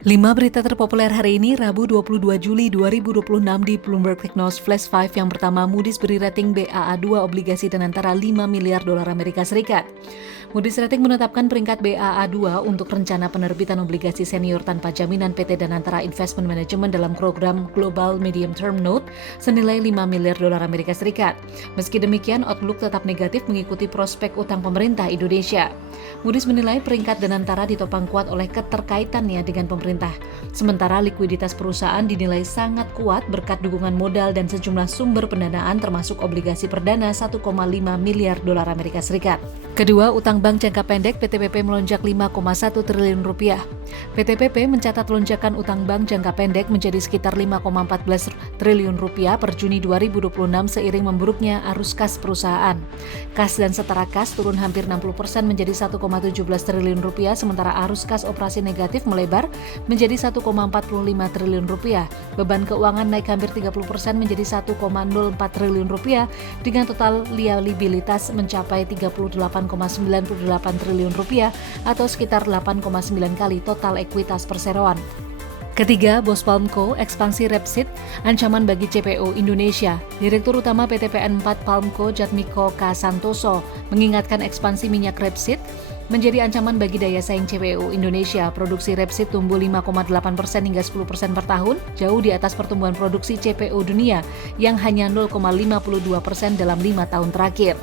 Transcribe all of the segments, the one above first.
5 berita terpopuler hari ini, Rabu 22 Juli 2026 di Bloomberg Technos Flash 5. Yang pertama, Moody's beri rating BAA2 obligasi dan antara 5 miliar dolar Amerika Serikat. Moody's Rating menetapkan peringkat BAA2 untuk rencana penerbitan obligasi senior tanpa jaminan PT Danantara Investment Management dalam program Global Medium Term Note senilai 5 miliar dolar Amerika Serikat. Meski demikian, outlook tetap negatif mengikuti prospek utang pemerintah Indonesia. Moody's menilai peringkat Danantara ditopang kuat oleh keterkaitannya dengan pemerintah. Sementara likuiditas perusahaan dinilai sangat kuat berkat dukungan modal dan sejumlah sumber pendanaan termasuk obligasi perdana 1,5 miliar dolar Amerika Serikat. Kedua, utang bank jangka pendek PTPP melonjak 5,1 triliun rupiah. PTPP mencatat lonjakan utang bank jangka pendek menjadi sekitar 5,14 triliun rupiah per Juni 2026 seiring memburuknya arus kas perusahaan. Kas dan setara kas turun hampir 60% menjadi 1,17 triliun rupiah, sementara arus kas operasi negatif melebar menjadi 1,45 triliun rupiah. Beban keuangan naik hampir 30% menjadi 1,04 triliun rupiah dengan total liabilitas mencapai 38,98 triliun rupiah atau sekitar 8,9 kali total ekuitas perseroan. Ketiga, Bos Palmco, ekspansi Repsit, ancaman bagi CPO Indonesia. Direktur Utama PT PN 4 Palmco, Jatmiko K. Santoso, mengingatkan ekspansi minyak Repsit menjadi ancaman bagi daya saing CPO Indonesia. Produksi Repsit tumbuh 5,8% hingga 10% per tahun, jauh di atas pertumbuhan produksi CPO dunia yang hanya 0,52% dalam 5 tahun terakhir.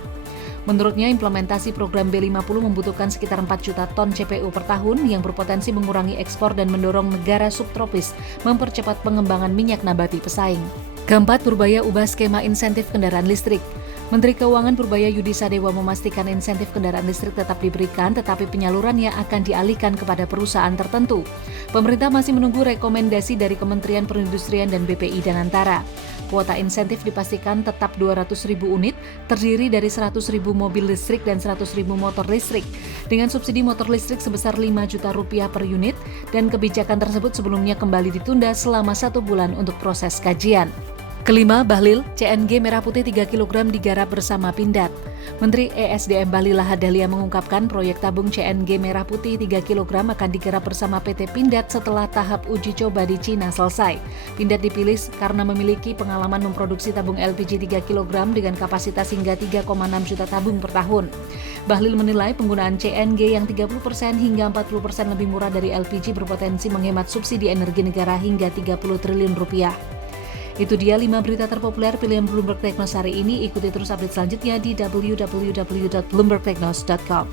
Menurutnya, implementasi program B50 membutuhkan sekitar 4 juta ton CPO per tahun yang berpotensi mengurangi ekspor dan mendorong negara subtropis mempercepat pengembangan minyak nabati pesaing. Keempat, Purbaya ubah skema insentif kendaraan listrik. Menteri Keuangan Purbaya Yudi Sadewa memastikan insentif kendaraan listrik tetap diberikan, tetapi penyalurannya akan dialihkan kepada perusahaan tertentu. Pemerintah masih menunggu rekomendasi dari Kementerian Perindustrian dan BPI Danantara. Kuota insentif dipastikan tetap 200.000 unit, terdiri dari 100.000 mobil listrik dan 100.000 motor listrik, dengan subsidi motor listrik sebesar 5 juta rupiah per unit, dan kebijakan tersebut sebelumnya kembali ditunda selama 1 bulan untuk proses kajian. Kelima, Bahlil, CNG Merah Putih 3 kg digarap bersama Pindad. Menteri ESDM Bahlil Lahadalia mengungkapkan proyek tabung CNG Merah Putih 3 kg akan digarap bersama PT Pindad setelah tahap uji coba di Cina selesai. Pindad dipilih karena memiliki pengalaman memproduksi tabung LPG 3 kg dengan kapasitas hingga 3,6 juta tabung per tahun. Bahlil menilai penggunaan CNG yang 30% hingga 40% lebih murah dari LPG berpotensi menghemat subsidi energi negara hingga 30 triliun rupiah. Itu dia 5 berita terpopuler pilihan Bloomberg Technos hari ini. Ikuti terus update selanjutnya di www.bloombergtechnos.com.